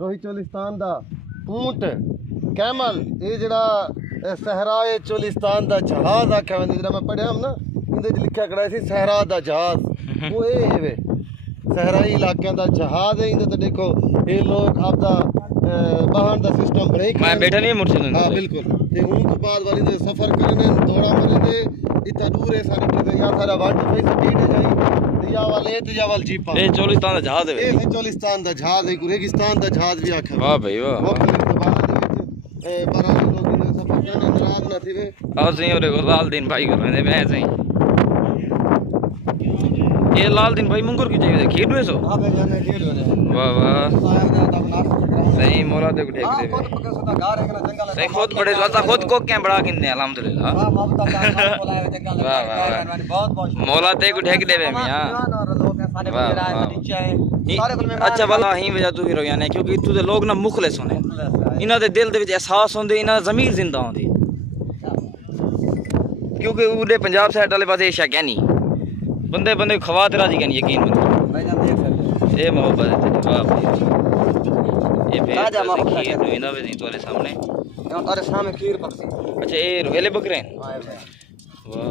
रोही चोलिस्तान दा ऊंट कैमल ये जड़ा सहराए चोलिस्तान दा जहाज आख्या वंदा जड़ा मैं पढ़िया ना इंदे च लिखा खड़ा सी सहरा दा जहाज वो ये वे सहराई इलाकों दा जहाज है। इंदे तो देखो ये लोग आपदा वाहन दा सिस्टम बनाई मैं बैठा नहीं मुर्शिद। हां बिल्कुल ते उन तो बाद वाली दे सफर करने दौड़ा मरे दे इतना दूर है सारी चीजें या सारा वाटर सही स्पीड है जाई दिया वाले ते या वाल जीपा ये चोलिस्तान दा जहाज है। ये चोलिस्तान दा जहाज है रेगिस्तान दा जहाज भी आखा। वाह भाई वाह। बराबर लोग इन सफर करने नाराज ना थी वे और सही और लाल दिन भाई कर रहे मैं सही ये लाल दिन भाई मुंगर की चाहिए खेल रहे सो। हां भाई जाने खेल रहे वाह वाह सही मोला दे ठेक दे सही खुद बड़े अच्छा खुद को क्या बड़ा किन्ने अल्हम्दुलिल्लाह। हां वाह वाह मोला ते को ठेक देवे मियां। अच्छा वाला ही वजह तू हीरो यानी क्योंकि तू दे लोग ना मुखलिस होने इना दे दिल दे विच एहसास होंदे इना ज़मीर जिंदा होंदी क्योंकि उडे पंजाब साइड वाले पासे ऐशा क्या नहीं बंदे बंदे खवात राजी क्या नहीं यकीन बंदे ये मोहब्बत है। वाह भाई ये ताजा मोहब्बत है इना वे तुम्हारे सामने तारे सामने खीर पकसी। अच्छा ये रोहेले बकरे हैं। वाह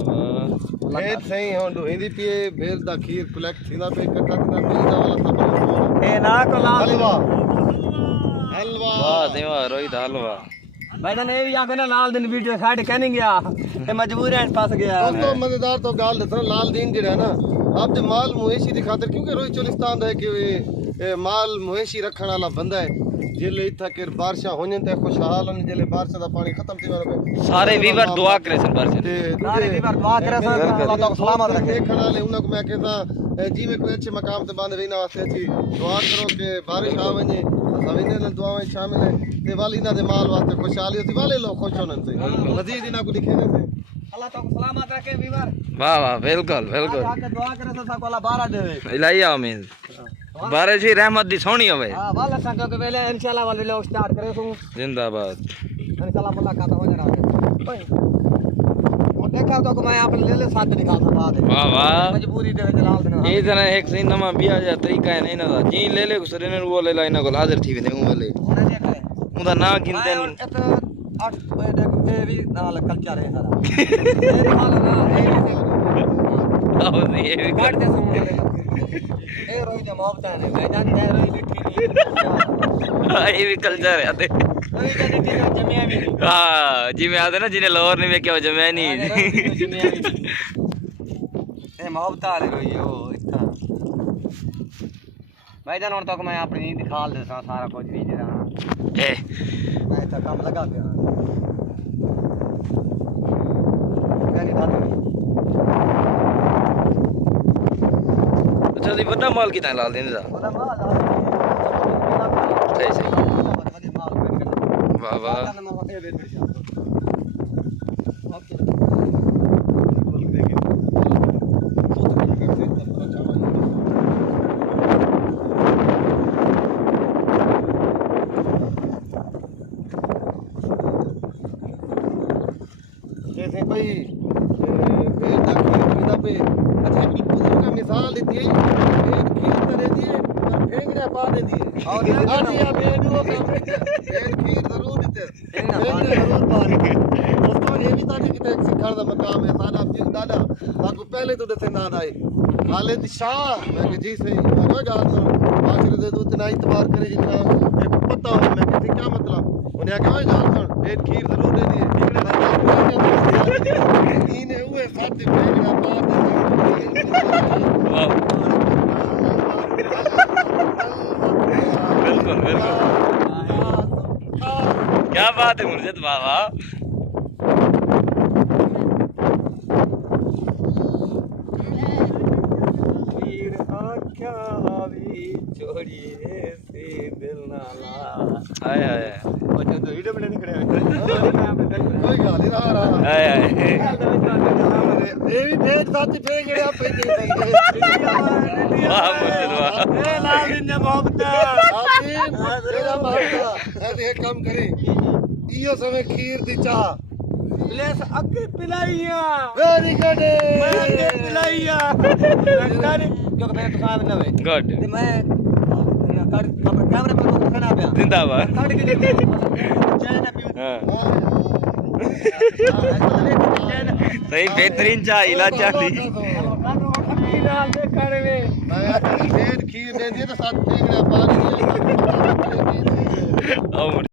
वाह ये सही हो दो हिंदी पे भेल दा खीर कलेक्ट थीना पे इकट्ठा थीना पे दा वाला सब ए ना को हलवा हलवा वाह देवा रोहित हलवा भाई ने भी आके ना लाल दिन वीडियो साइड कहने गया ते मजबूर है फंस गया। दोस्तों मजेदार तो गाल दसना लाल दिन जेड़ा है ना आप दे माल मवेशी दी खातिर क्योंकि रोही चोलिस्तान है कि माल मवेशी रखण वाला बंदा है जेले इथा के बारिशा होने ते खुशहाल होने जेले बारिश दा पानी खत्म थी वाला सारे वीवर दुआ करे सन बारिश सारे वीवर दुआ करे सन अल्लाह ताला सलामत रखे देखण वाले उन्हां को मैं कहता जी में कोई अच्छे मकाम ते बांध वेना वास्ते अच्छी दुआ करो कि बारिश आ वने सविने ने दुआएं शामिल है ते वाली ना दे माल वास्ते खुशहाली होती वाले लोग खुश होनन से मजीद इना को दिखे ने से अल्लाह ताला सलामत रखे वीवर। वाह वाह बिल्कुल बिल्कुल आके दुआ करे सब अल्लाह बारा देवे इलाही आमीन बारिश ही रहमत दी सोनी होवे। हां वाला संग के पहले इंशाल्लाह वाले लोग स्टार्ट करे सो जिंदाबाद इंशाल्लाह मुलाकात हो जरा और देखा तो मैं आप ले ले साथ निकाल सा बात है। वाह वाह मजबूरी दे जलाल देना ये जना एक सही नमा बिया जा तरीका है नहीं ना जी ले ले गुसरे ने वो ले ला इना को हाजिर थी वेंदे वाले होने दे करे उदा ना गिनते नहीं 8 बजे दे भी नाल कल्चर है सारा मेरे हाल ना आओ ये भी काट दे सुन ए रोई दे मोहब्बत है मैं जान दे रोई लिखी ये भी कल्चर है आते रोई दे ठीक जमिया भी हां जी में आते ना जिन्हें लोअर नहीं वे क्या जमे नहीं ए मोहब्बत वाले रोई ओ इतना भाई जान और तक मैं अपनी दिखा दे सारा कुछ भी जरा ए मैं तो काम लगा गया कहनी बात अच्छा जी बड़ा माल कितना लाल दिन दा बड़ा माल सही सही वाह वाह जैसे भाई भेड़ दा खीर पे अच्छा एक बुजुर्ग का मिसाल दी है भेड़ खीर तरह दिए पर भेंगड़ा पा दे दिए और या भेड़ वो काम भेड़ खीर जरूर देते भेंगड़ा जरूर पा दे। दोस्तों ये भी ताजी किते सिखाण दा मकाम है साडा जी दादा ताको पहले तो दसे ना आए खालिद शाह मैं कि जी सही मैं गाल सुन माशरे दे तो इतना इतबार करे जितना एक पता हो मैं कि क्या मतलब उन्हें कहा गाल सुन भेड़ खीर जरूर दे दिए इने हुए खाते भेंगड़ा पा दे बिल्कुल बिल्कुल क्या बात है मुर्शिद बाबा छोड़िए से दिल ना ला हाय हाय अच्छा तो वीडियो में नहीं खड़े कोई गाल ही रहा हाय हाय ये भी भेज साथी भेंगड़ा पे दे वाह मुर्शिद वाह ए लाल दिन मोहब्बत आमीन तेरा माता ऐसे एक काम करे इयो समय खीर दी चाह प्लेस अगे पिलाइया वेरी गुड मैं अगे पिलाइया क्योंकि मैं तो साहब ना वे गुड मैं कैमरे में खाना ਪਿਆ जिंदाबाद ਕੱਢ ਕੇ ਦੇ ਚਾਹ ਨਾ ਪੀਓ हाँ सही बेहतरीन चाय इलाचा दी ਨਾਲ ਦੇਖਣ ਵੇ ਮੈਂ ਫੇਰ ਖੀਰ ਦੇ ਦੀ ਤਾਂ 7 ਫੇਂਗੜਾ ਪਾ ਦੇ और